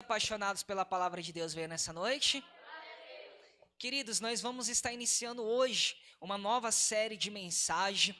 Apaixonados pela palavra de Deus veio nessa noite? Queridos, nós vamos estar iniciando hoje uma nova série de mensagem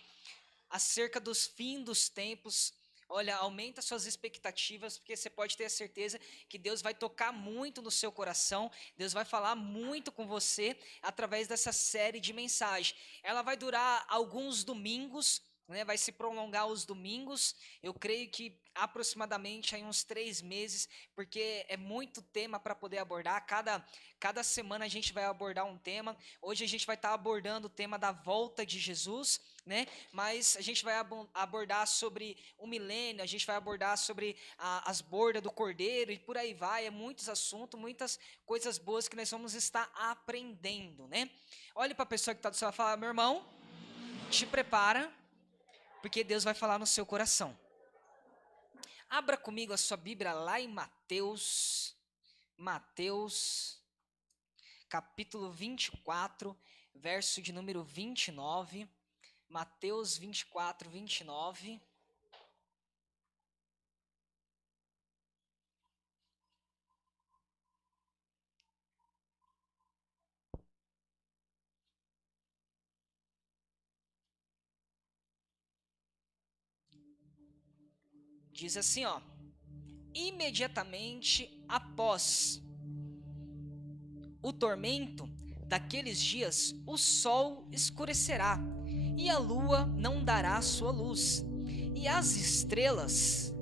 acerca dos fins dos tempos. Olha, aumenta suas expectativas, porque você pode ter a certeza que Deus vai tocar muito no seu coração, Deus vai falar muito com você através dessa série de mensagem. Ela vai durar alguns domingos, né, vai se prolongar os domingos, eu creio que aproximadamente aí uns 3 meses, porque é muito tema para poder abordar, cada semana a gente vai abordar um tema. Hoje a gente vai estar abordando o tema da volta de Jesus, né? Mas a gente vai abordar sobre o milênio, a gente vai abordar sobre as bordas do cordeiro e por aí vai. É muitos assuntos, muitas coisas boas que nós vamos estar aprendendo, né? Olhe para a pessoa que está do seu lado e fala: meu irmão, te prepara, porque Deus vai falar no seu coração. Abra comigo a sua Bíblia lá em Mateus, capítulo 24, verso de número 29. Mateus 24, 29. Diz assim, ó: imediatamente após o tormento daqueles dias, o sol escurecerá, e a lua não dará sua luz, e as estrelas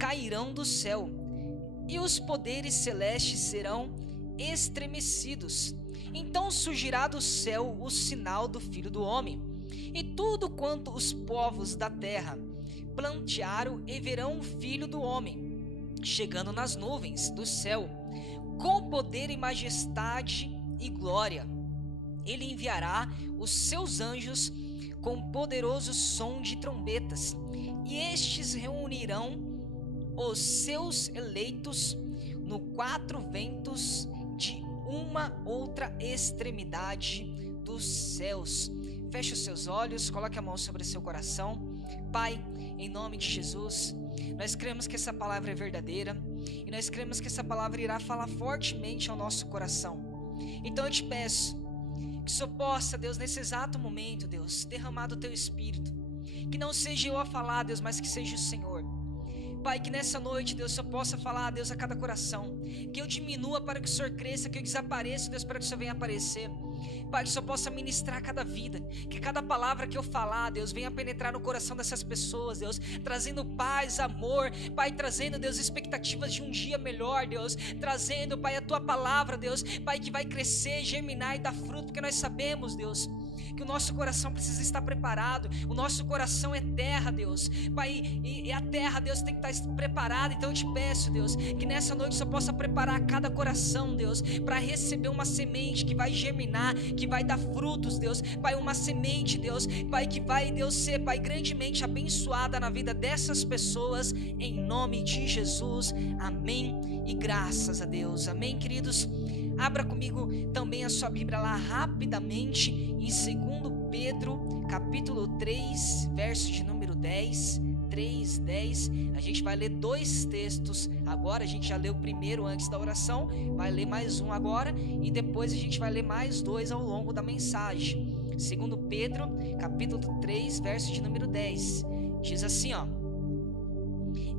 cairão do céu, e os poderes celestes serão estremecidos. Então surgirá do céu o sinal do Filho do Homem, e tudo quanto os povos da terra plantearam e verão o Filho do Homem chegando nas nuvens do céu, com poder e majestade e glória. Ele enviará os seus anjos com poderoso som de trombetas, e estes reunirão os seus eleitos no 4 ventos de uma outra extremidade dos céus. Feche os seus olhos, coloque a mão sobre seu coração. Pai, em nome de Jesus, nós cremos que essa palavra é verdadeira, e nós cremos que essa palavra irá falar fortemente ao nosso coração. Então eu te peço que o Senhor possa, Deus, nesse exato momento, Deus, derramar do teu Espírito, que não seja eu a falar, Deus, mas que seja o Senhor. Pai, que nessa noite, Deus, o Senhor possa falar, Deus, a cada coração, que eu diminua para que o Senhor cresça, que eu desapareça, Deus, para que o Senhor venha aparecer. Pai, que o Senhor possa ministrar cada vida, que cada palavra que eu falar, Deus, venha penetrar no coração dessas pessoas, Deus, trazendo paz, amor, Pai, trazendo, Deus, expectativas de um dia melhor, Deus, trazendo, Pai, a Tua palavra, Deus, Pai, que vai crescer, germinar e dar fruto, porque nós sabemos, Deus, que o nosso coração precisa estar preparado. O nosso coração é terra, Deus, Pai, e a terra, Deus, tem que estar preparada. Então eu te peço, Deus, que nessa noite você possa preparar cada coração, Deus, para receber uma semente que vai germinar, que vai dar frutos, Deus, Pai, uma semente, Deus, Pai, que vai, Deus, ser, Pai, grandemente abençoada na vida dessas pessoas, em nome de Jesus, amém, e graças a Deus, amém, queridos. Abra comigo também a sua Bíblia lá rapidamente em 2 Pedro, capítulo 3, verso de número 10, 3:10. A gente vai ler 2 textos agora. A gente já leu o primeiro antes da oração, vai ler mais um agora, e depois a gente vai ler mais 2 ao longo da mensagem. 2 Pedro, capítulo 3, verso de número 10. Diz assim, ó: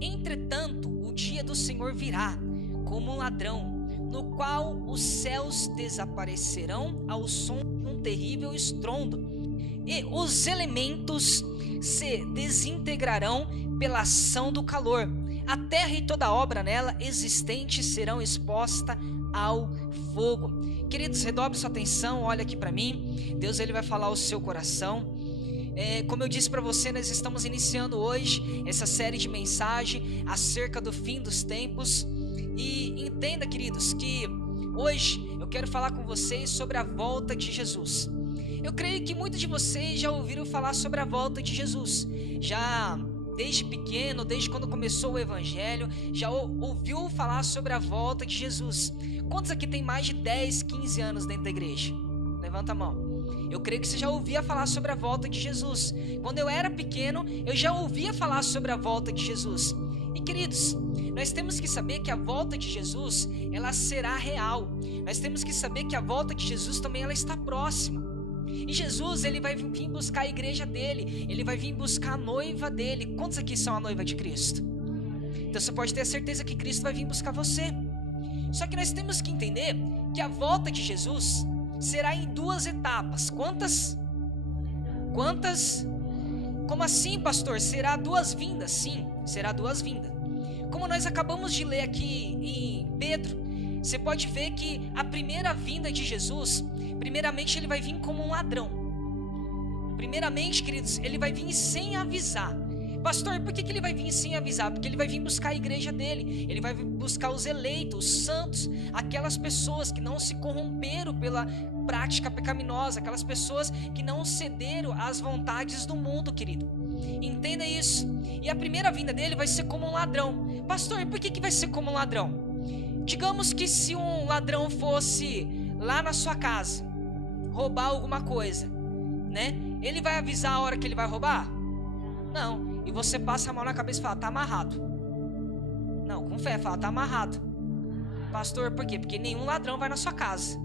entretanto, o dia do Senhor virá como um ladrão, no qual os céus desaparecerão ao som de um terrível estrondo, e os elementos se desintegrarão pela ação do calor. A terra e toda obra nela existente serão exposta ao fogo. Queridos, redobre sua atenção, olha aqui para mim. Deus, ele vai falar ao seu coração. Como eu disse para você, nós estamos iniciando hoje essa série de mensagem acerca do fim dos tempos. E entenda, queridos, que hoje eu quero falar com vocês sobre a volta de Jesus. Eu creio que muitos de vocês já ouviram falar sobre a volta de Jesus. Já desde pequeno, desde quando começou o Evangelho, já ouviu falar sobre a volta de Jesus. Quantos aqui tem mais de 10, 15 anos dentro da igreja? Levanta a mão. Eu creio que você já ouvia falar sobre a volta de Jesus. Quando eu era pequeno, eu já ouvia falar sobre a volta de Jesus. E queridos, nós temos que saber que a volta de Jesus, ela será real. Nós temos que saber que a volta de Jesus também ela está próxima. E Jesus, ele vai vir buscar a igreja dele, ele vai vir buscar a noiva dele. Quantos aqui são a noiva de Cristo? Então você pode ter a certeza que Cristo vai vir buscar você. Só que nós temos que entender que a volta de Jesus será em 2 etapas. Quantas? Como assim, pastor? Será 2 vindas? Sim, será 2 vindas. Como nós acabamos de ler aqui em Pedro, você pode ver que a primeira vinda de Jesus, primeiramente ele vai vir como um ladrão. Primeiramente, queridos, ele vai vir sem avisar. Pastor, por que ele vai vir sem avisar? Porque ele vai vir buscar a igreja dele, ele vai buscar os eleitos, os santos, aquelas pessoas que não se corromperam pela prática pecaminosa, aquelas pessoas que não cederam às vontades do mundo, querido. Entenda isso. E a primeira vinda dele vai ser como um ladrão. Pastor, por que vai ser como um ladrão? Digamos que se um ladrão fosse lá na sua casa roubar alguma coisa, né? Ele vai avisar a hora que ele vai roubar? Não. E você passa a mão na cabeça e fala, tá amarrado. Não, com fé, fala, tá amarrado. Pastor, por quê? Porque nenhum ladrão vai na sua casa.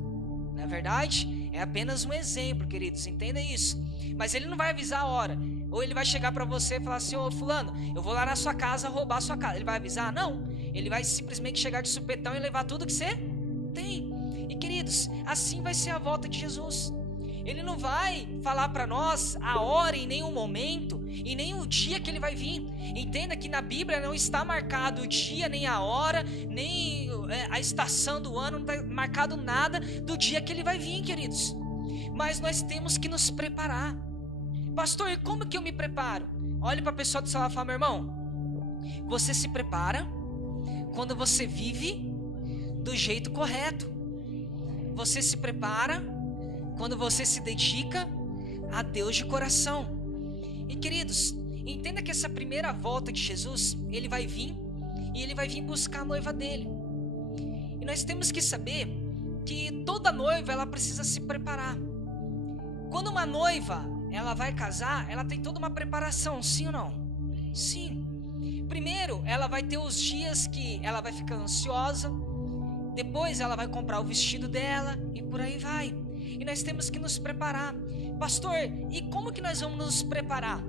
Não é verdade? É apenas um exemplo, queridos, entenda isso. Mas ele não vai avisar a hora. Ou ele vai chegar para você e falar assim, ô fulano, eu vou lá na sua casa roubar a sua casa. Ele vai avisar? Não. Ele vai simplesmente chegar de supetão e levar tudo que você tem. E queridos, assim vai ser a volta de Jesus. Ele não vai falar para nós a hora em nenhum momento, e nem o dia que ele vai vir. Entenda que na Bíblia não está marcado o dia, nem a hora, nem a estação do ano, não está marcado nada do dia que ele vai vir, queridos. Mas nós temos que nos preparar. Pastor, como que eu me preparo? Olhe para a pessoa do seu lado e fala, meu irmão, você se prepara quando você vive do jeito correto. Você se prepara quando você se dedica a Deus de coração. E queridos, entenda que essa primeira volta de Jesus, ele vai vir e ele vai vir buscar a noiva dele. E nós temos que saber que toda noiva ela precisa se preparar. Quando uma noiva ela vai casar, ela tem toda uma preparação, sim ou não? Sim. Primeiro, ela vai ter os dias que ela vai ficar ansiosa. Depois ela vai comprar o vestido dela e por aí vai. E nós temos que nos preparar. Pastor, e como que nós vamos nos preparar?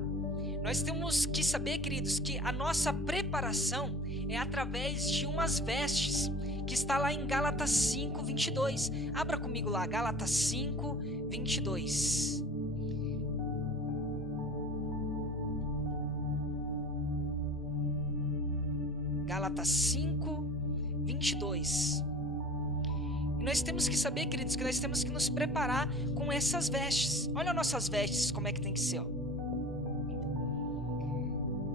Nós temos que saber, queridos, que a nossa preparação é através de umas vestes, que está lá em Gálatas 5, 22. Abra comigo lá, Gálatas 5, 22. Gálatas 5, 22. E nós temos que saber, queridos, que nós temos que nos preparar com essas vestes. Olha nossas vestes, como é que tem que ser, ó.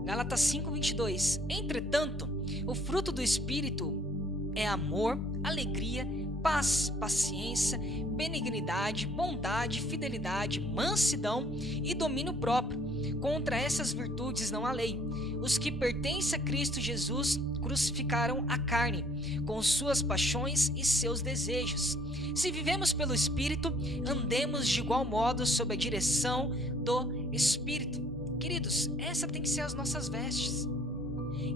Gálatas 5, 22. Entretanto, o fruto do Espírito é amor, alegria, paz, paciência, benignidade, bondade, fidelidade, mansidão e domínio próprio. Contra essas virtudes não há lei. Os que pertencem a Cristo Jesus crucificaram a carne, com suas paixões e seus desejos. Se vivemos pelo Espírito, andemos de igual modo sob a direção do Espírito. Queridos, essa tem que ser as nossas vestes.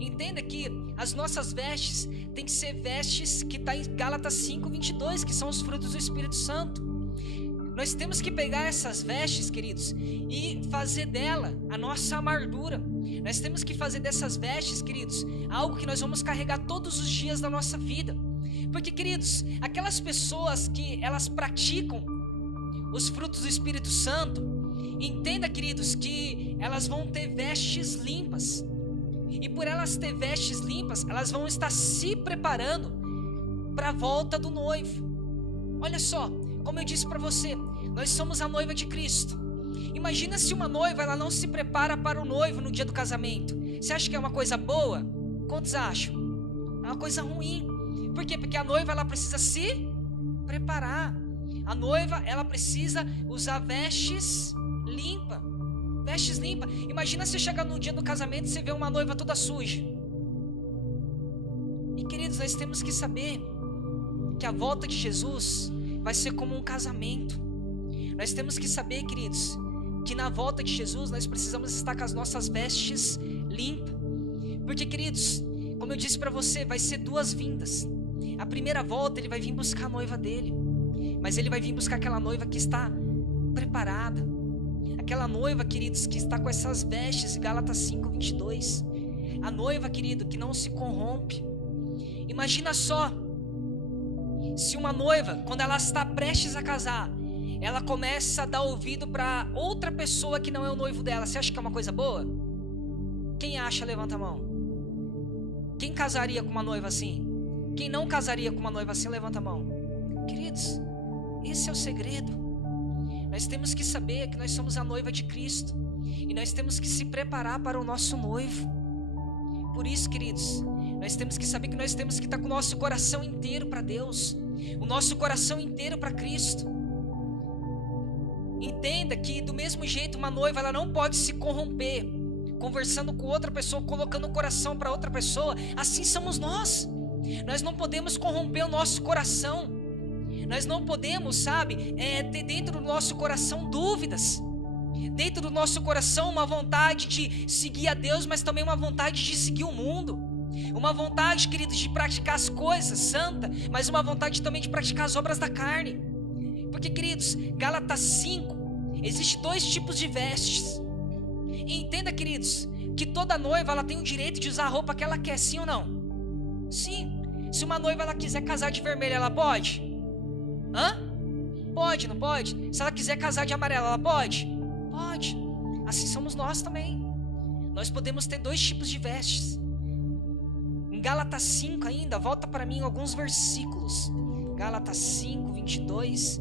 Entenda que as nossas vestes tem que ser vestes que está em Gálatas 5, 22, que são os frutos do Espírito Santo. Nós temos que pegar essas vestes, queridos, e fazer dela a nossa armadura. Nós temos que fazer dessas vestes, queridos, algo que nós vamos carregar todos os dias da nossa vida. Porque, queridos, aquelas pessoas que elas praticam os frutos do Espírito Santo, entenda, queridos, que elas vão ter vestes limpas. E por elas ter vestes limpas, elas vão estar se preparando para a volta do noivo. Olha só, como eu disse para você, nós somos a noiva de Cristo. Imagina se uma noiva ela não se prepara para o noivo no dia do casamento. Você acha que é uma coisa boa? Quantos acham? É uma coisa ruim. Por quê? Porque a noiva ela precisa se preparar. A noiva ela precisa usar vestes limpas. Vestes limpas. Imagina você chegar no dia do casamento e você vê uma noiva toda suja. E queridos, nós temos que saber que a volta de Jesus vai ser como um casamento. Nós temos que saber, queridos, que na volta de Jesus nós precisamos estar com as nossas vestes limpas. Porque, queridos, como eu disse para você, vai ser 2 vindas. A primeira volta ele vai vir buscar a noiva dele, mas ele vai vir buscar aquela noiva que está preparada, aquela noiva, queridos, que está com essas vestes, Gálatas 5:22. A noiva, querido, que não se corrompe. Imagina só, se uma noiva, quando ela está prestes a casar, ela começa a dar ouvido para outra pessoa que não é o noivo dela. Você acha que é uma coisa boa? Quem acha, levanta a mão. Quem casaria com uma noiva assim? Quem não casaria com uma noiva assim, levanta a mão. Queridos, esse é o segredo. Nós temos que saber que nós somos a noiva de Cristo, e nós temos que se preparar para o nosso noivo. Por isso, queridos, nós temos que saber que nós temos que estar com o nosso coração inteiro para Deus, o nosso coração inteiro para Cristo. Entenda que do mesmo jeito uma noiva, ela não pode se corromper conversando com outra pessoa, colocando o coração para outra pessoa. Assim somos nós. Nós não podemos corromper o nosso coração. Nós não podemos, sabe, ter dentro do nosso coração dúvidas, dentro do nosso coração uma vontade de seguir a Deus, mas também uma vontade de seguir o mundo, uma vontade, queridos, de praticar as coisas santas, mas uma vontade também de praticar as obras da carne. Porque, queridos, Gálatas 5, existe 2 tipos de vestes. E entenda, queridos, que toda noiva ela tem o direito de usar a roupa que ela quer, sim ou não? Sim. Se uma noiva ela quiser casar de vermelho, ela pode? Pode, não pode? Se ela quiser casar de amarelo, ela pode? Pode. Assim somos nós também. Nós podemos ter 2 tipos de vestes. Em Gálatas 5 ainda, volta para mim alguns versículos. Gálatas 5:22.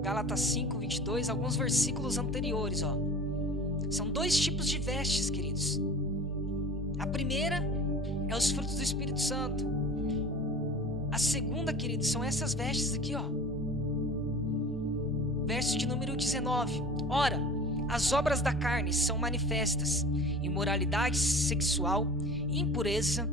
Gálatas 5:22, alguns versículos anteriores, ó. São 2 tipos de vestes, queridos. A primeira é os frutos do Espírito Santo. A segunda, queridos, são essas vestes aqui, ó. Verso de número 19. Ora, as obras da carne são manifestas: imoralidade sexual, impureza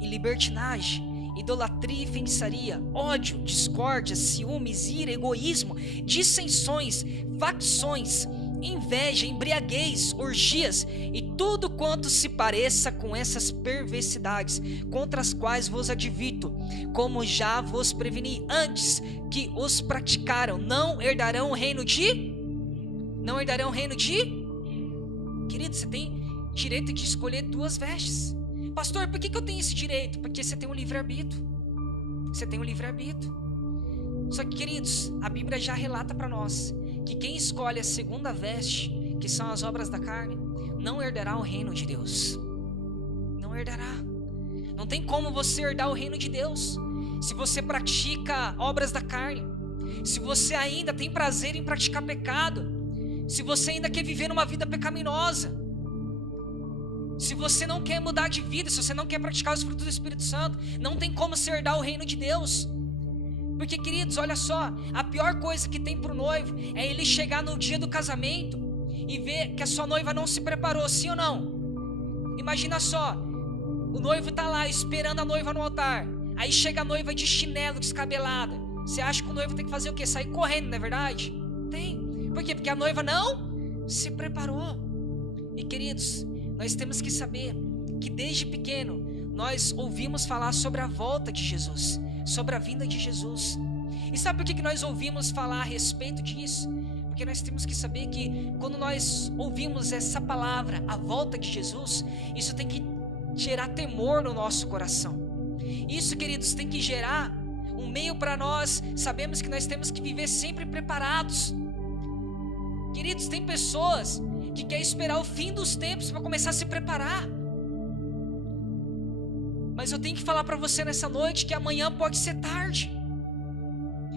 e libertinagem, idolatria e feitiçaria, ódio, discórdia, ciúmes, ira, egoísmo, dissensões, facções, inveja, embriaguez, orgias e tudo quanto se pareça com essas perversidades, contra as quais vos advirto, como já vos preveni antes, que os praticaram, não herdarão o reino de... Querido, você tem direito de escolher 2 vestes. Pastor, por que eu tenho esse direito? Porque você tem um livre-arbítrio. Você tem um livre-arbítrio. Só que, queridos, a Bíblia já relata para nós que quem escolhe a segunda veste, que são as obras da carne, não herdará o reino de Deus. Não herdará. Não tem como você herdar o reino de Deus se você pratica obras da carne, se você ainda tem prazer em praticar pecado, se você ainda quer viver uma vida pecaminosa, se você não quer mudar de vida, se você não quer praticar os frutos do Espírito Santo, não tem como se herdar o reino de Deus. Porque, queridos, olha só, a pior coisa que tem para o noivo é ele chegar no dia do casamento e ver que a sua noiva não se preparou, sim ou não? Imagina só, o noivo está lá esperando a noiva no altar, aí chega a noiva de chinelo, descabelada. Você acha que o noivo tem que fazer o quê? Sair correndo, não é verdade? Tem. Por quê? Porque a noiva não se preparou. E, queridos, nós temos que saber que desde pequeno nós ouvimos falar sobre a volta de Jesus, sobre a vinda de Jesus. E sabe por que nós ouvimos falar a respeito disso? Porque nós temos que saber que quando nós ouvimos essa palavra, a volta de Jesus, isso tem que gerar temor no nosso coração. Isso, queridos, tem que gerar um meio para nós. Sabemos que nós temos que viver sempre preparados. Queridos, tem pessoas que querem esperar o fim dos tempos para começar a se preparar. Mas eu tenho que falar para você nessa noite que amanhã pode ser tarde.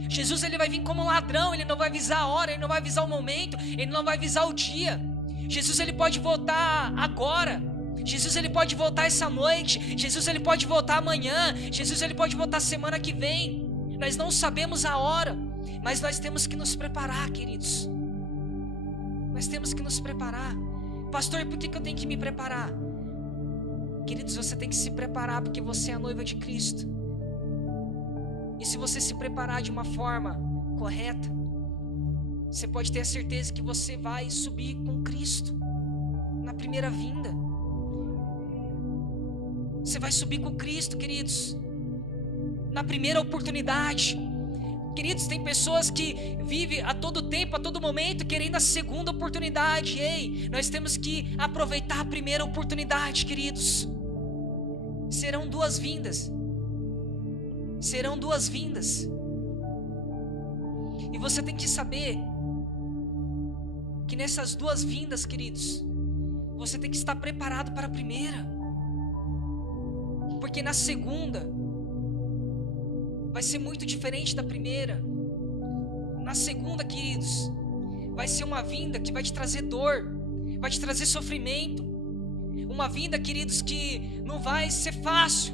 Jesus, ele vai vir como um ladrão, ele não vai avisar a hora, ele não vai avisar o momento, ele não vai avisar o dia. Jesus, ele pode voltar agora. Jesus, ele pode voltar essa noite. Jesus, ele pode voltar amanhã. Jesus, ele pode voltar semana que vem. Nós não sabemos a hora, mas nós temos que nos preparar, queridos. Nós temos que nos preparar. Pastor, por que eu tenho que me preparar? Queridos, você tem que se preparar porque você é a noiva de Cristo. E se você se preparar de uma forma correta, você pode ter a certeza que você vai subir com Cristo. na primeira vinda. Você vai subir com Cristo, queridos, na primeira oportunidade. Queridos, tem pessoas que vivem a todo tempo, a todo momento, querendo a segunda oportunidade. Ei, nós temos que aproveitar a primeira oportunidade, queridos. Serão duas vindas. Serão duas vindas. E você tem que saber que nessas duas vindas, queridos, você tem que estar preparado para a primeira. Porque na segunda vai ser muito diferente da primeira. Na segunda, queridos, vai ser uma vinda que vai te trazer dor, vai te trazer sofrimento. Uma vinda, queridos, que não vai ser fácil.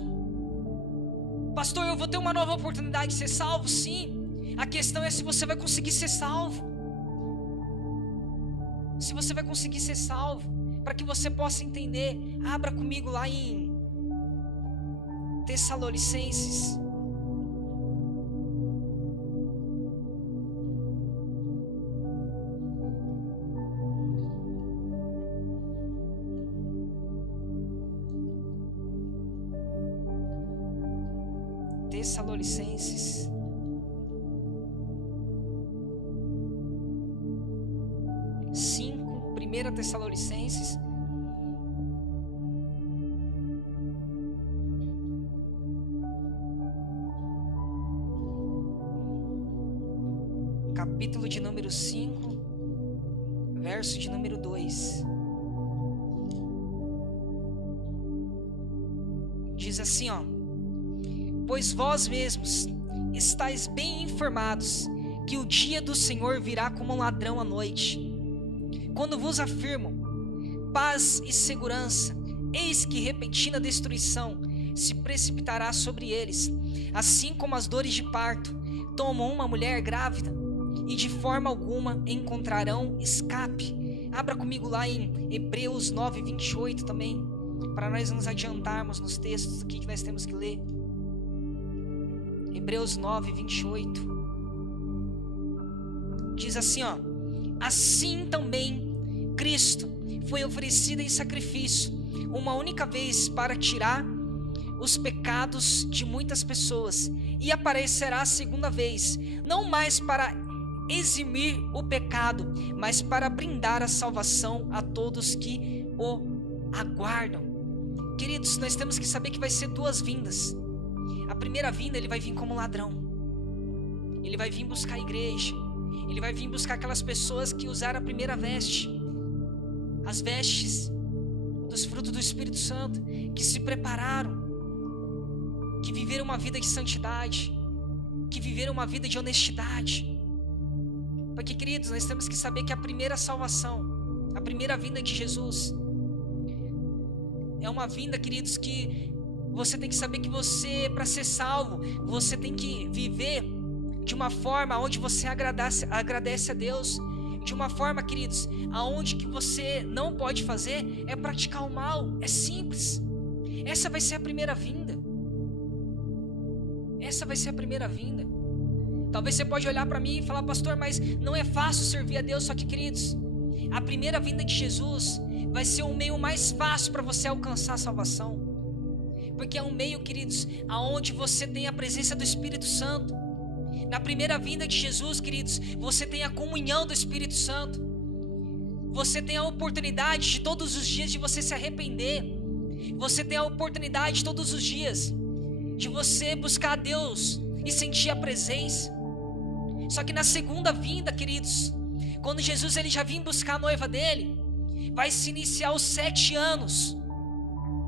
Pastor, eu vou ter uma nova oportunidade de ser salvo? Sim. A questão é se você vai conseguir ser salvo. Se você vai conseguir ser salvo, para que você possa entender. Abra comigo lá em Tessalonicenses. Tessalonicenses. Primeira Tessalonicenses. Capítulo de número 5, verso de número 2. Diz assim, ó: pois vós mesmos estáis bem informados que o dia do Senhor virá como um ladrão à noite. Quando vos afirmo paz e segurança, eis que repentina destruição se precipitará sobre eles, assim como as dores de parto tomam uma mulher grávida, e de forma alguma encontrarão escape. Abra comigo lá em Hebreus 9, 28 também, para nós nos adiantarmos nos textos aqui que nós temos que ler. Hebreus 9, 28. Diz assim, ó: assim também Cristo foi oferecido em sacrifício uma única vez para tirar os pecados de muitas pessoas, e aparecerá a segunda vez, não mais para eximir o pecado, mas para brindar a salvação a todos que o aguardam. Queridos, nós temos que saber que vai ser duas vindas. A primeira vinda, ele vai vir como ladrão. Ele vai vir buscar a igreja. Ele vai vir buscar aquelas pessoas que usaram a primeira veste, as vestes dos frutos do Espírito Santo, que se prepararam, que viveram uma vida de santidade, que viveram uma vida de honestidade. Porque, queridos, nós temos que saber que a primeira salvação, a primeira vinda de Jesus, é uma vinda, queridos, que você tem que saber que você, para ser salvo, você tem que viver de uma forma onde você agradece a Deus. De uma forma, queridos, aonde que você não pode fazer é praticar o mal. É simples. Essa vai ser a primeira vinda. Essa vai ser a primeira vinda. Talvez você pode olhar para mim e falar: pastor, mas não é fácil servir a Deus. Só que, queridos, a primeira vinda de Jesus vai ser o meio mais fácil para você alcançar a salvação. Porque é um meio, queridos, aonde você tem a presença do Espírito Santo. Na primeira vinda de Jesus, queridos, você tem a comunhão do Espírito Santo. Você tem a oportunidade de todos os dias de você se arrepender. Você tem a oportunidade todos os dias de você buscar a Deus e sentir a presença. Só que na segunda vinda, queridos, quando Jesus ele já vem buscar a noiva dele, vai se iniciar os 7 anos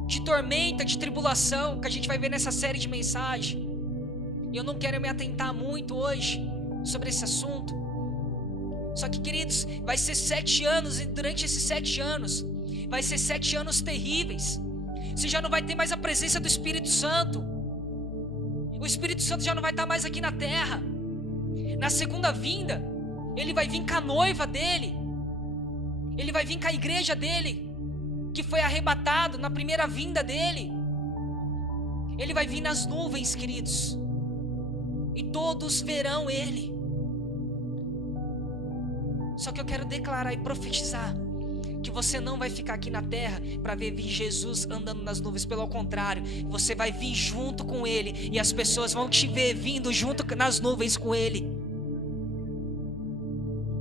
de tormenta, de tribulação, que a gente vai ver nessa série de mensagens. E eu não quero me atentar muito hoje sobre esse assunto. Só que, queridos, vai ser 7 anos, e durante esses 7 anos vai ser 7 anos terríveis. Você já não vai ter mais a presença do Espírito Santo. O Espírito Santo já não vai estar mais aqui na terra. Na segunda vinda, ele vai vir com a noiva dele. Ele vai vir com a igreja dele, que foi arrebatado na primeira vinda dele. Ele vai vir nas nuvens, queridos, e todos verão ele. Só que eu quero declarar e profetizar que você não vai ficar aqui na terra para ver vir Jesus andando nas nuvens. Pelo contrário, você vai vir junto com Ele, e as pessoas vão te ver vindo junto nas nuvens com Ele.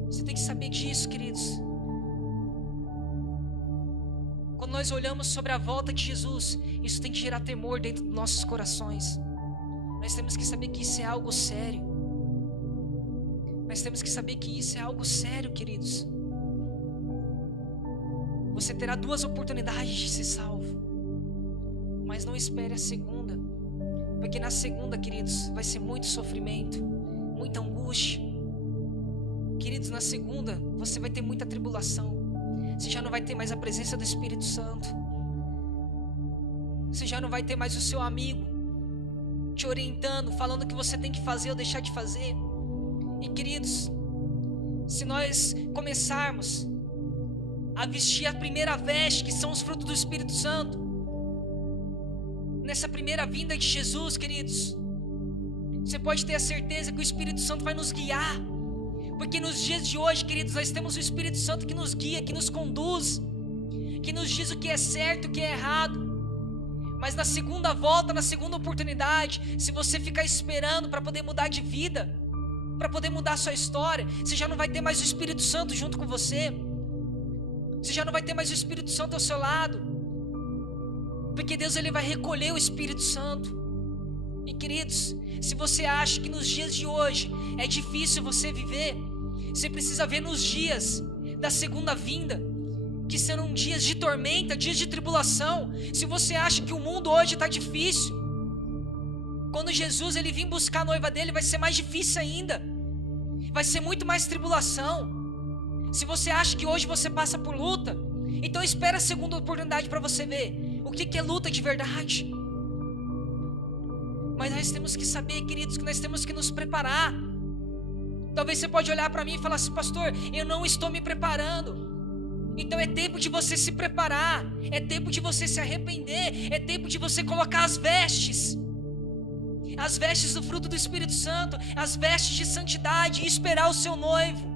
Você tem que saber disso, queridos. Quando nós olhamos sobre a volta de Jesus, isso tem que gerar temor dentro dos nossos corações. Nós temos que saber que isso é algo sério. Nós temos que saber que isso é algo sério, queridos. Você terá 2 oportunidades de ser salvo, mas não espere a segunda, porque na segunda, queridos, vai ser muito sofrimento, muita angústia. Queridos, na segunda você vai ter muita tribulação. Você já não vai ter mais a presença do Espírito Santo. Você já não vai ter mais o seu amigo te orientando, falando o que você tem que fazer ou deixar de fazer. E queridos, se nós começarmos a vestir a primeira veste, que são os frutos do Espírito Santo, nessa primeira vinda de Jesus, queridos, você pode ter a certeza que o Espírito Santo vai nos guiar. Porque nos dias de hoje, queridos, nós temos o Espírito Santo que nos guia, que nos conduz, que nos diz o que é certo, o que é errado. Mas na segunda volta, na segunda oportunidade, se você ficar esperando para poder mudar de vida, para poder mudar a sua história, você já não vai ter mais o Espírito Santo junto com você. Você já não vai ter mais o Espírito Santo ao seu lado. Porque Deus, Ele vai recolher o Espírito Santo. E queridos, se você acha que nos dias de hoje é difícil você viver, você precisa ver nos dias da segunda vinda, que serão dias de tormenta, dias de tribulação. Se você acha que o mundo hoje está difícil, quando Jesus Ele vir buscar a noiva dele, vai ser mais difícil ainda. Vai ser muito mais tribulação. Se você acha que hoje você passa por luta, então espera a segunda oportunidade para você ver o que é luta de verdade. Mas nós temos que saber, queridos, que nós temos que nos preparar. Talvez você pode olhar para mim e falar assim: pastor, eu não estou me preparando. Então é tempo de você se preparar, é tempo de você se arrepender, é tempo de você colocar as vestes do fruto do Espírito Santo, as vestes de santidade, e esperar o seu noivo.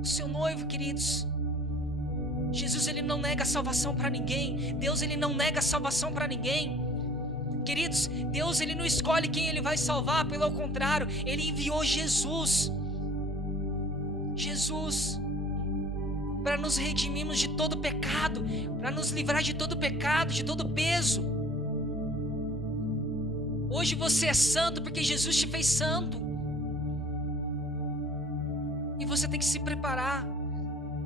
O seu noivo, queridos. Jesus, Ele não nega salvação para ninguém. Deus, Ele não nega salvação para ninguém. Queridos, Deus, Ele não escolhe quem Ele vai salvar, pelo contrário, Ele enviou Jesus para nos redimirmos de todo pecado, para nos livrar de todo pecado, de todo peso. Hoje você é santo porque Jesus te fez santo, e você tem que se preparar.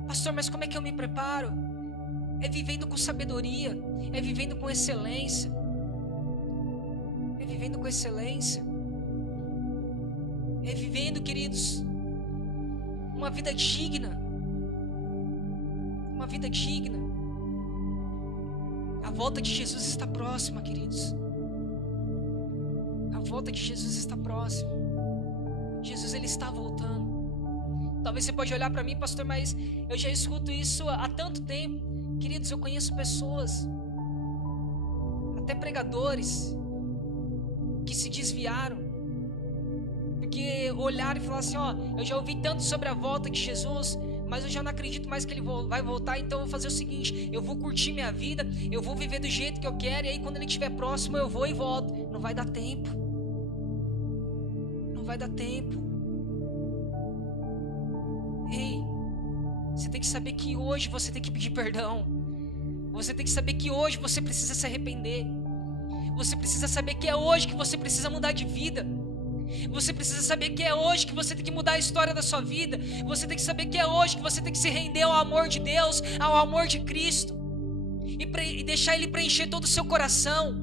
Pastor, mas como é que eu me preparo? É vivendo com sabedoria, é vivendo com excelência. É vivendo com excelência. É vivendo, queridos, uma vida digna. Uma vida digna. A volta de Jesus está próxima, queridos. A volta de Jesus está próxima. Jesus, Ele está voltando. Talvez você pode olhar para mim: pastor, mas eu já escuto isso há tanto tempo. Queridos, eu conheço pessoas, até pregadores, que se desviaram, porque olharam e falaram assim: ó, eu já ouvi tanto sobre a volta de Jesus, mas eu já não acredito mais que Ele vai voltar, então eu vou fazer o seguinte: eu vou curtir minha vida, eu vou viver do jeito que eu quero, e aí quando Ele estiver próximo eu vou e volto. Não vai dar tempo. Não vai dar tempo. Ei, você tem que saber que hoje você tem que pedir perdão. Você tem que saber que hoje você precisa se arrepender. Você precisa saber que é hoje que você precisa mudar de vida. Você precisa saber que é hoje que você tem que mudar a história da sua vida. Você tem que saber que é hoje que você tem que se render ao amor de Deus, ao amor de Cristo, e deixar Ele preencher todo o seu coração.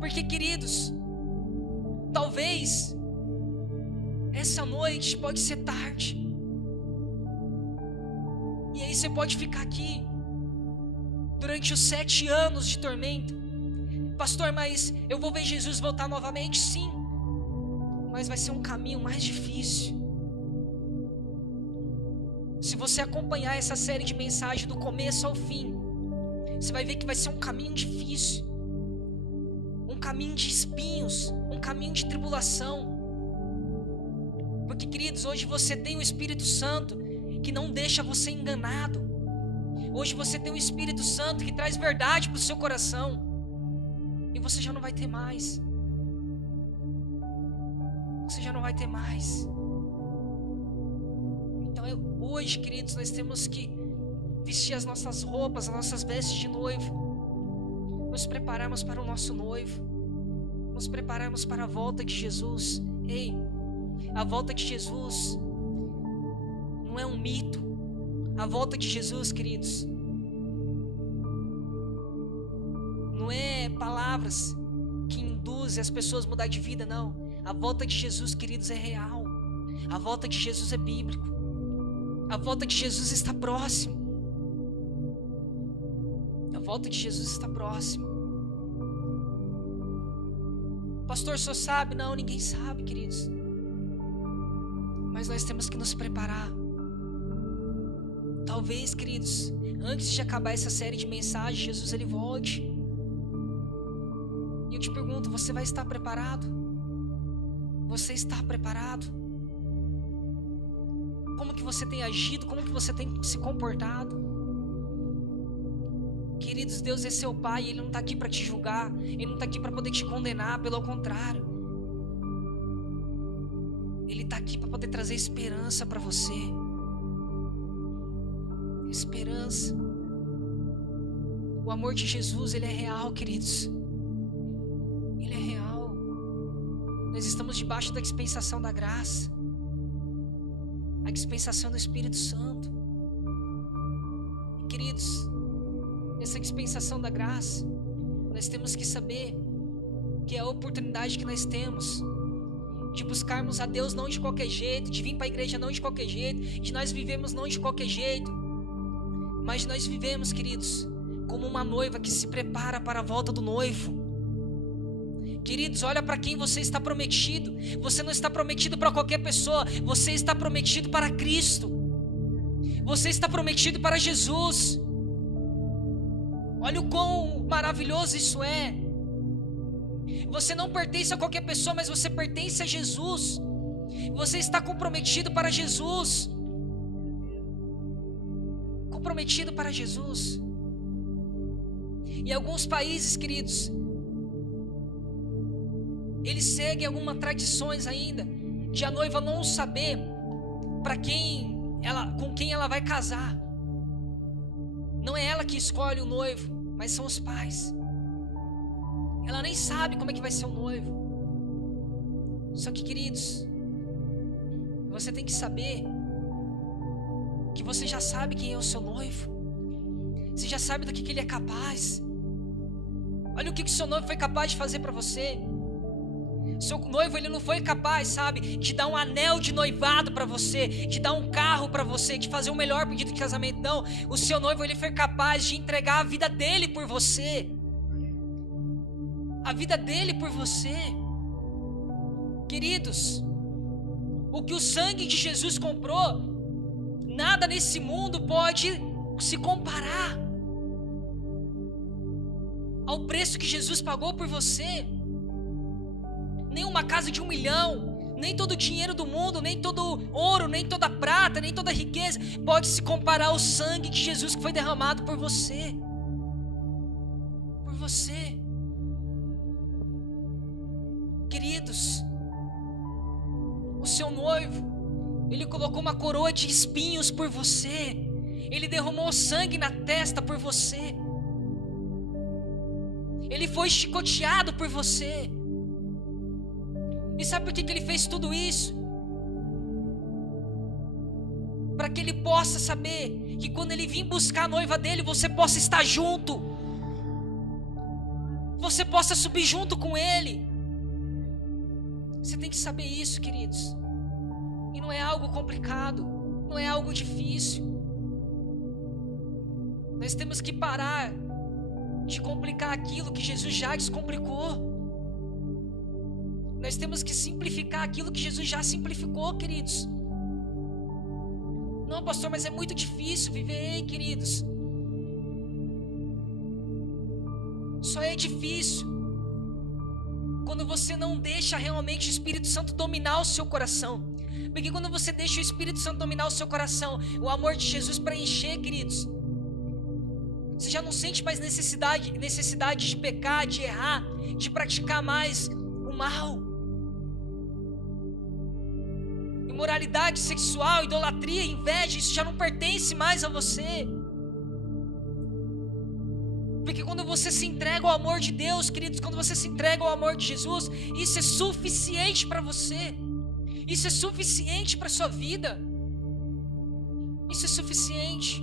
Porque, queridos, talvez essa noite pode ser tarde, e aí você pode ficar aqui durante os 7 anos de tormento. Pastor, mas eu vou ver Jesus voltar novamente? Sim, mas vai ser um caminho mais difícil. Se você acompanhar essa série de mensagens do começo ao fim, você vai ver que vai ser um caminho difícil, um caminho de espinhos, um caminho de tribulação. Porque, queridos, hoje você tem o Espírito Santo, que não deixa você enganado. Hoje você tem o Espírito Santo que traz verdade para o seu coração. E você já não vai ter mais. Você já não vai ter mais. Então hoje, queridos, nós temos que vestir as nossas roupas, as nossas vestes de noivo. Nos prepararmos para o nosso noivo. Nos prepararmos para a volta de Jesus. Ei, a volta de Jesus não é um mito. A volta de Jesus, queridos, não é palavras que induzem as pessoas a mudar de vida, não. A volta de Jesus, queridos, é real. A volta de Jesus é bíblico. A volta de Jesus está próximo. A volta de Jesus está próximo. Pastor, só sabe? Não, ninguém sabe, queridos. Mas nós temos que nos preparar. Talvez, queridos, antes de acabar essa série de mensagens, Jesus ele volte. E eu te pergunto, você vai estar preparado? Você está preparado? Como que você tem agido? Como que você tem se comportado? Queridos, Deus é seu Pai, Ele não está aqui para te julgar, Ele não está aqui para poder te condenar, pelo contrário. Ele está aqui para poder trazer esperança para você. Esperança. O amor de Jesus, ele é real, queridos. Ele é real. Nós estamos debaixo da dispensação da graça, a dispensação do Espírito Santo. E, queridos, essa dispensação da graça, nós temos que saber que é a oportunidade que nós temos de buscarmos a Deus não de qualquer jeito, de vir para a igreja não de qualquer jeito, de nós vivemos não de qualquer jeito, mas nós vivemos, queridos, como uma noiva que se prepara para a volta do noivo. Queridos, olha para quem você está prometido. Você não está prometido para qualquer pessoa. Você está prometido para Cristo. Você está prometido para Jesus. Olha o quão maravilhoso isso é. Você não pertence a qualquer pessoa, mas você pertence a Jesus. Você está comprometido para Jesus. Comprometido para Jesus. Em alguns países, queridos, eles seguem algumas tradições ainda de a noiva não saber com quem ela vai casar. Não é ela que escolhe o noivo, mas são os pais. Ela nem sabe como é que vai ser o noivo. Só que, queridos, você tem que saber que você já sabe quem é o seu noivo. Você já sabe do que ele é capaz. Olha o que o seu noivo foi capaz de fazer para você. Seu noivo, ele não foi capaz, sabe, de dar um anel de noivado para você, de dar um carro para você, de fazer o melhor pedido de casamento. Não, o seu noivo, ele foi capaz de entregar a vida dele por você. A vida dele por você. Queridos, o que o sangue de Jesus comprou, nada nesse mundo pode se comparar ao preço que Jesus pagou por você. Nem uma casa de 1 milhão, nem todo o dinheiro do mundo, nem todo ouro, nem toda prata, nem toda riqueza pode se comparar ao sangue de Jesus que foi derramado por você. Por você. Queridos, o seu noivo, ele colocou uma coroa de espinhos por você. Ele derramou sangue na testa por você. Ele foi chicoteado por você. E sabe por que ele fez tudo isso? Para que ele possa saber que quando ele vir buscar a noiva dele, você possa estar junto. Você possa subir junto com ele. Você tem que saber isso, queridos. E não é algo complicado, não é algo difícil. Nós temos que parar de complicar aquilo que Jesus já descomplicou. Nós temos que simplificar aquilo que Jesus já simplificou, queridos. Não, pastor, mas é muito difícil viver. Ei, queridos, só é difícil quando você não deixa realmente o Espírito Santo dominar o seu coração. Porque quando você deixa o Espírito Santo dominar o seu coração, o amor de Jesus preencher, queridos, você já não sente mais necessidade de pecar, de errar, de praticar mais o mal. Imoralidade sexual, idolatria, inveja, isso já não pertence mais a você. Porque quando você se entrega ao amor de Deus, queridos, quando você se entrega ao amor de Jesus, isso é suficiente para você. Isso é suficiente para a sua vida. Isso é suficiente.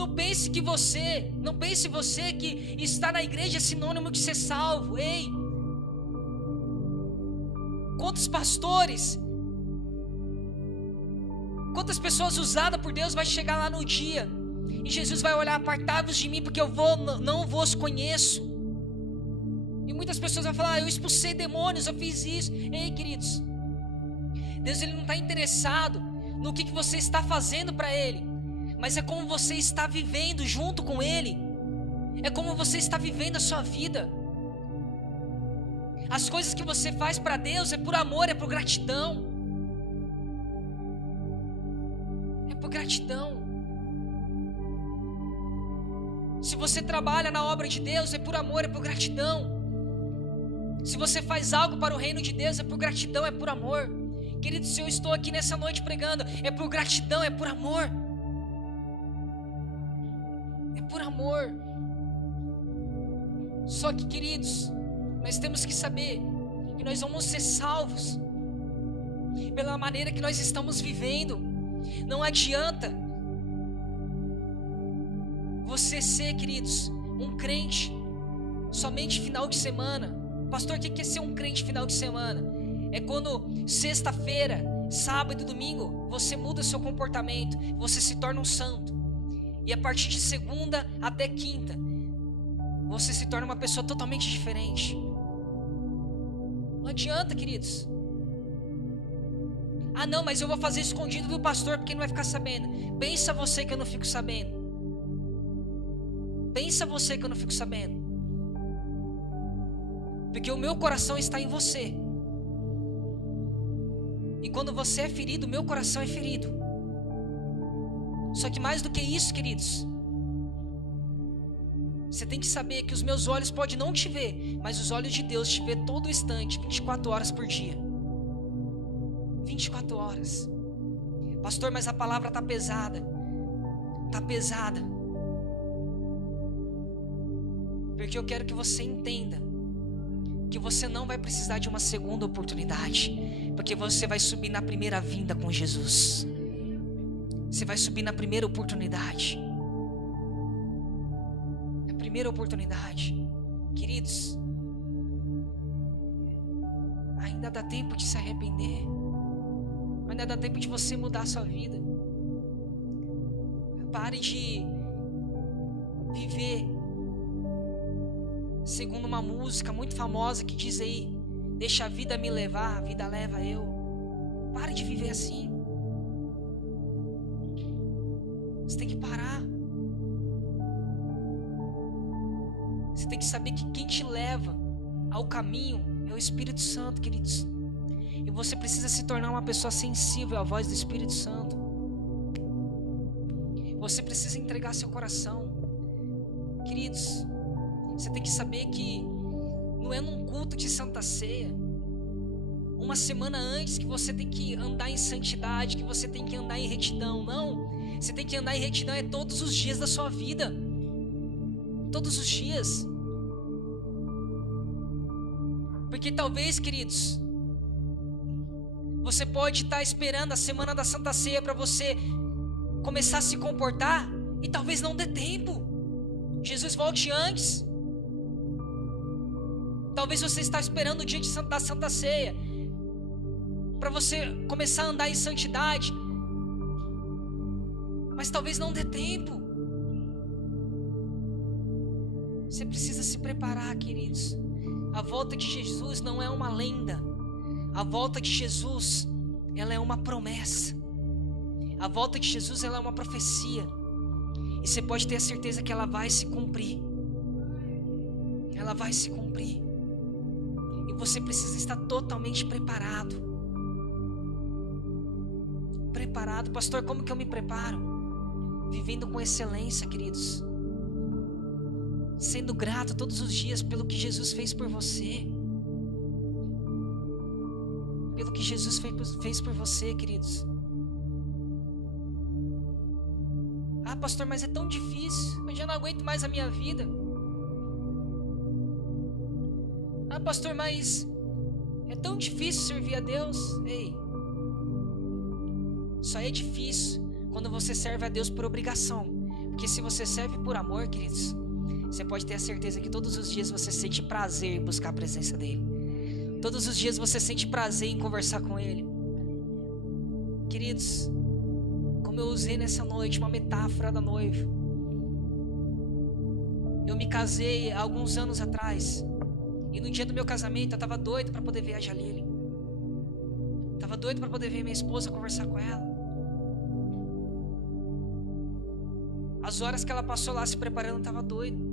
Não pense você que estar na igreja é sinônimo de ser salvo. Ei! Quantos pastores, quantas pessoas usadas por Deus vai chegar lá no dia e Jesus vai olhar: apartai-vos de mim, porque eu não vos conheço. E muitas pessoas vão falar: eu expulsei demônios, eu fiz isso. Ei, queridos, Deus ele não está interessado no que você está fazendo para Ele, mas é como você está vivendo junto com Ele. É como você está vivendo a sua vida. As coisas que você faz para Deus é por amor, é por gratidão. É por gratidão. Se você trabalha na obra de Deus, é por amor, é por gratidão. Se você faz algo para o reino de Deus, é por gratidão, é por amor. Querido, se eu estou aqui nessa noite pregando, é por gratidão, é por amor. É por amor. Só que, queridos, nós temos que saber que nós vamos ser salvos pela maneira que nós estamos vivendo. Não adianta você ser, queridos, um crente somente final de semana. Pastor, o que é ser um crente final de semana? É quando sexta-feira, sábado e domingo você muda seu comportamento, você se torna um santo. E a partir de segunda até quinta você se torna uma pessoa totalmente diferente. Não adianta, queridos. Ah não, mas eu vou fazer escondido do pastor porque ele não vai ficar sabendo. Pensa você que eu não fico sabendo. Pensa você que eu não fico sabendo. Porque o meu coração está em você. E quando você é ferido, o meu coração é ferido. Só que mais do que isso, queridos, você tem que saber que os meus olhos podem não te ver, mas os olhos de Deus te vê todo instante, 24 horas por dia. 24 horas. Pastor, mas a palavra está pesada. Está pesada. Porque eu quero que você entenda que você não vai precisar de uma segunda oportunidade, porque você vai subir na primeira vinda com Jesus. Você vai subir na primeira oportunidade. Na primeira oportunidade. Queridos, ainda dá tempo de se arrepender. Ainda dá tempo de você mudar a sua vida. Pare de viver segundo uma música muito famosa que diz aí: deixa a vida me levar, a vida leva eu. Pare de viver assim. Você tem que parar. Você tem que saber que quem te leva ao caminho é o Espírito Santo, queridos. E você precisa se tornar uma pessoa sensível à voz do Espírito Santo. Você precisa entregar seu coração. Queridos, você tem que saber que não é num culto de Santa Ceia, uma semana antes, que você tem que andar em santidade, que você tem que andar em retidão. Não, você tem que andar em retidão é todos os dias da sua vida. Todos os dias. Porque talvez, queridos, você pode estar esperando a semana da Santa Ceia para você começar a se comportar, e talvez não dê tempo. Jesus volte antes. Talvez você está esperando o dia da Santa Ceia para você começar a andar em santidade, mas talvez não dê tempo. Você precisa se preparar, queridos. A volta de Jesus não é uma lenda. A volta de Jesus, ela é uma promessa. A volta de Jesus, ela é uma profecia. E você pode ter a certeza que ela vai se cumprir. Ela vai se cumprir. E você precisa estar totalmente preparado. preparado. Pastor, como que eu me preparo? Vivendo com excelência, queridos. Sendo grato todos os dias pelo que Jesus fez por você. Pelo que Jesus fez por você, queridos. Ah, pastor, mas é tão difícil. Eu já não aguento mais a minha vida. Ah, pastor, mas é tão difícil servir a Deus. Ei, só é difícil quando você serve a Deus por obrigação. Porque se você serve por amor, queridos, você pode ter a certeza que todos os dias você sente prazer em buscar a presença dEle. Todos os dias você sente prazer em conversar com Ele. Queridos, como eu usei nessa noite uma metáfora da noiva. Eu me casei há alguns anos atrás. E no dia do meu casamento eu estava doido para poder ver a Jalile. Estava doido para poder ver minha esposa, conversar com ela. As horas que ela passou lá se preparando, eu estava doido.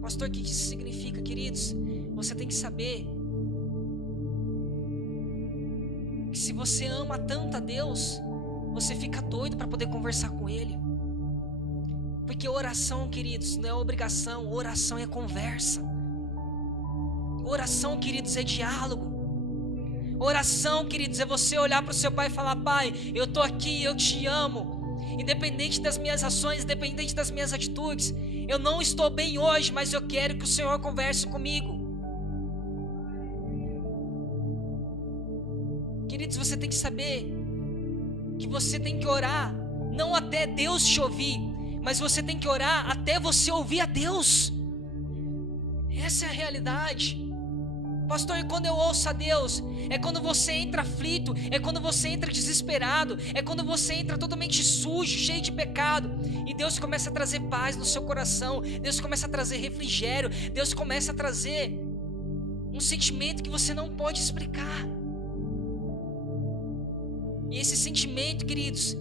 Pastor, o que isso significa, queridos? Você tem que saber que se você ama tanto a Deus, você fica doido para poder conversar com Ele. Porque oração, queridos, não é obrigação, oração é conversa. Oração, queridos, é diálogo. Oração, queridos, é você olhar para o seu pai e falar: Pai, eu estou aqui, eu te amo. Independente das minhas ações, independente das minhas atitudes, eu não estou bem hoje, mas eu quero que o Senhor converse comigo. Queridos, você tem que saber que você tem que orar, não até Deus te ouvir, mas você tem que orar até você ouvir a Deus. Essa é a realidade. Pastor, e quando eu ouço a Deus? É quando você entra aflito, é quando você entra desesperado, é quando você entra totalmente sujo, cheio de pecado, e Deus começa a trazer paz no seu coração, Deus começa a trazer refrigério, Deus começa a trazer um sentimento que você não pode explicar. E esse sentimento, queridos,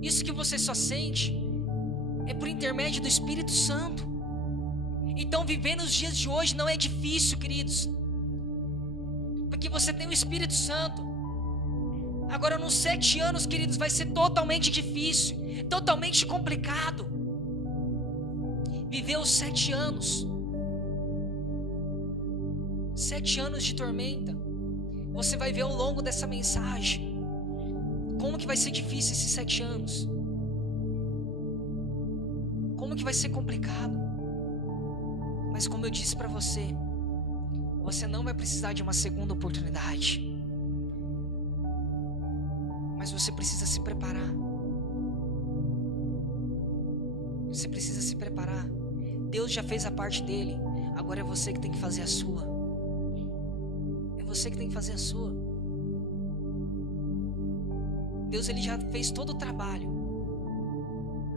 isso que você só sente, é por intermédio do Espírito Santo. Então viver nos dias de hoje não é difícil, queridos, porque você tem o Espírito Santo. Agora nos 7 anos, queridos, vai ser totalmente difícil, totalmente complicado. Viver os 7 anos, 7 anos de tormenta. Você vai ver ao longo dessa mensagem como que vai ser difícil esses 7 anos, como que vai ser complicado. Mas como eu disse para você, você não vai precisar de uma segunda oportunidade, mas você precisa se preparar. Você precisa se preparar. Deus já fez a parte dele, agora é você que tem que fazer a sua. É você que tem que fazer a sua. Deus, ele já fez todo o trabalho,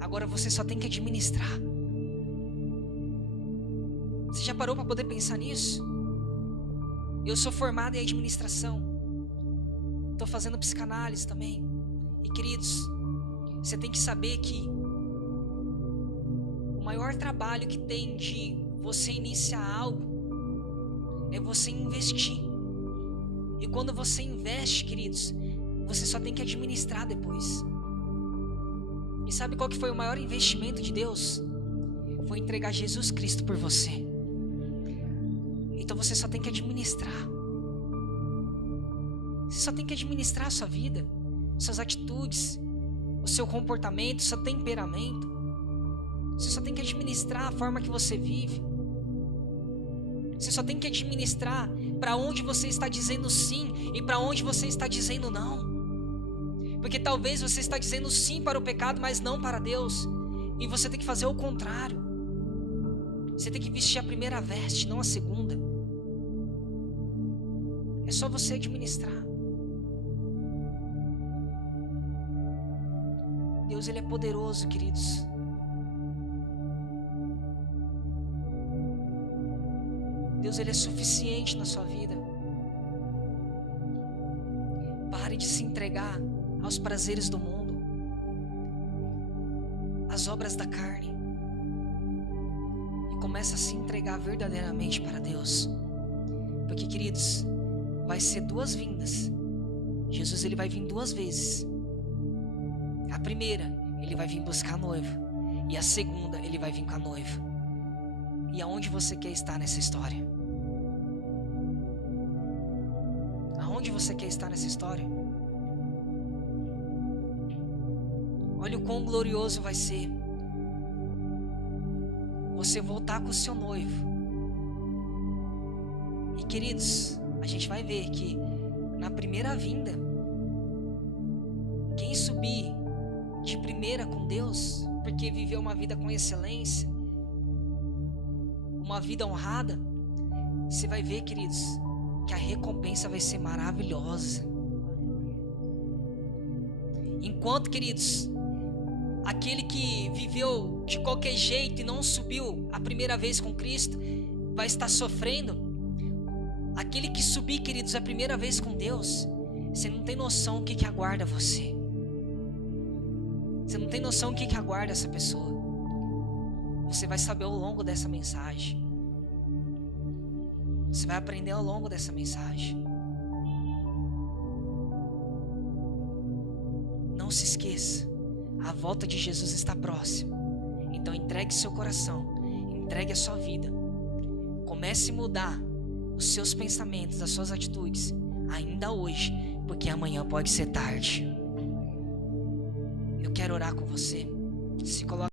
agora você só tem que administrar. Você já parou para poder pensar nisso? Eu sou formado em administração, estou fazendo psicanálise também. E queridos, você tem que saber que o maior trabalho que tem de você iniciar algo é você investir. E quando você investe, queridos, você só tem que administrar depois. E sabe qual que foi o maior investimento de Deus? Foi entregar Jesus Cristo por você. Então você só tem que administrar. Você só tem que administrar a sua vida, suas atitudes, o seu comportamento, o seu temperamento. Você só tem que administrar a forma que você vive. Você só tem que administrar para onde você está dizendo sim e para onde você está dizendo não. Porque talvez você está dizendo sim para o pecado, mas não para Deus. E você tem que fazer o contrário. Você tem que vestir a primeira veste, não a segunda. É só você administrar. Deus, ele é poderoso, queridos. Deus, ele é suficiente na sua vida. Pare de se entregar aos prazeres do mundo, às obras da carne, e comece a se entregar verdadeiramente para Deus. Porque, queridos, vai ser 2 vindas, Jesus ele vai vir 2 vezes. A primeira, ele vai vir buscar a noiva. E a segunda, ele vai vir com a noiva. E aonde você quer estar nessa história? Aonde você quer estar nessa história? Olha o quão glorioso vai ser você voltar com o seu noivo. E queridos, a gente vai ver que na primeira vinda, quem subir de primeira com Deus, porque viveu uma vida com excelência, uma vida honrada, você vai ver, queridos, que a recompensa vai ser maravilhosa. Enquanto, queridos, aquele que viveu de qualquer jeito e não subiu a primeira vez com Cristo vai estar sofrendo. Aquele que subir, queridos, a primeira vez com Deus, você não tem noção o que aguarda você. Você não tem noção o que aguarda essa pessoa. Você vai saber ao longo dessa mensagem. Você vai aprender ao longo dessa mensagem. Não se esqueça, a volta de Jesus está próxima. Então entregue seu coração, entregue a sua vida. Comece a mudar os seus pensamentos, as suas atitudes, ainda hoje, porque amanhã pode ser tarde. Eu quero orar com você. Se coloque